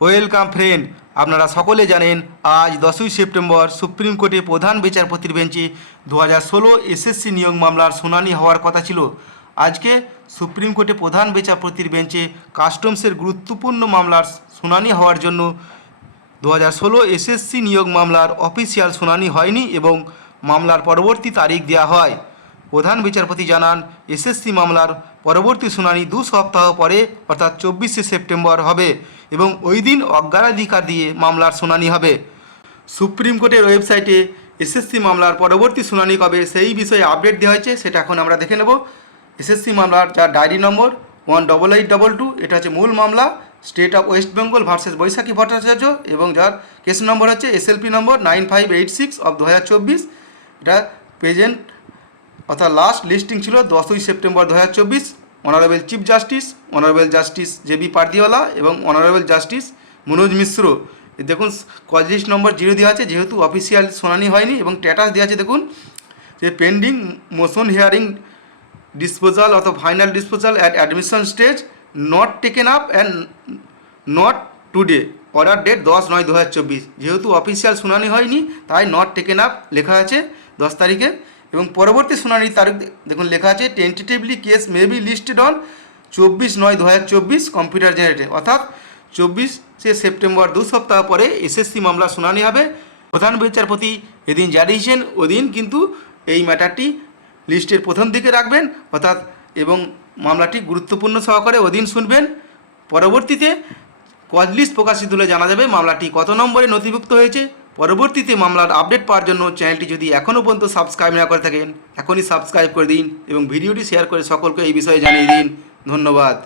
Welcome friend, আপনারা সকলে জানেন আজ দশই সেপ্টেম্বর সুপ্রিম কোর্টে প্রধান বিচারপতির বেঞ্চে দু হাজার ষোলো এসএসসি নিয়োগ মামলার শুনানি হওয়ার কথা ছিল। আজকে সুপ্রিম কোর্টে প্রধান বিচারপতির বেঞ্চে কাস্টমসের গুরুত্বপূর্ণ মামলার শুনানি হওয়ার জন্য দু হাজার ষোলো এসএসসি নিয়োগ মামলার অফিসিয়াল শুনানি হয়নি এবং মামলার পরবর্তী তারিখ দেওয়া হয়। প্রধান বিচারপতি জানান, এসএসসি মামলার পরবর্তী শুনানি দু সপ্তাহ পরে, অর্থাৎ চব্বিশে সেপ্টেম্বর হবে এবং ওই দিন অগ্রাধিকার দিয়ে মামলার শুনানি হবে। সুপ্রিম কোর্টের ওয়েবসাইটে এসএসসি মামলার পরবর্তী শুনানি কবে সেই বিষয়ে আপডেট দেওয়া হয়েছে, সেটা এখন আমরা দেখে নেব। এসএসসি মামলার যার diary number, one double eight double two, এটা হচ্ছে মূল মামলা, state of West Bengal versus Baishakhi Bhattacharya এবং যার কেস নম্বর হচ্ছে SLP number nine five eight six of দু হাজার চব্বিশ। এটা প্রেজেন্ট অর্থাৎ লাস্ট লিস্টিং ছিল দশই সেপ্টেম্বর দু হাজার চব্বিশ honourable chief justice honourable justice J B Pardiwala এবং অনারেবল জাস্টিস মনোজ মিশ্র। দেখুন লিস্ট নম্বর জিরো দেওয়া আছে, যেহেতু অফিসিয়াল শুনানি হয়নি এবং স্ট্যাটাস দেওয়া আছে, দেখুন, যে পেন্ডিং মোশন হিয়ারিং ডিসপোজাল অথবা final disposal at admission stage not taken up and not today order date দশ নয় দু হাজার চব্বিশ। যেহেতু অফিসিয়াল শুনানি হয়নি, তাই নট টেকেন আপ লেখা আছে দশ তারিখে। এবং পরবর্তী শুনানির তারিখ দেখুন, লেখা আছে tentatively case may be listed on চব্বিশ নয় দু হাজার চব্বিশ কম্পিউটার জেনারেটে অর্থাৎ চব্বিশে সেপ্টেম্বর দু সপ্তাহ পরে এসএসসি মামলা শুনানি হবে। প্রধান বিচারপতি এদিন জানিয়েছেন, ওদিন কিন্তু এই ম্যাটারটি লিস্টের প্রথম দিকে রাখবেন। অর্থাৎ, এবং মামলাটি গুরুত্বপূর্ণ সহকারে ওদিন শুনবেন। পরবর্তীতে কজ লিস্ট প্রকাশিত হলে জানা যাবে মামলাটি কত নম্বরে নথিভুক্ত হয়েছে। পরবর্তীতে মামলার আপডেট পাওয়ার জন্য চ্যানেলটি যদি এখনও পর্যন্ত সাবস্ক্রাইব না করে থাকেন, এখনই সাবস্ক্রাইব করে দিন এবং ভিডিওটি শেয়ার করে সকলকে এই বিষয়ে জানিয়ে দিন। ধন্যবাদ।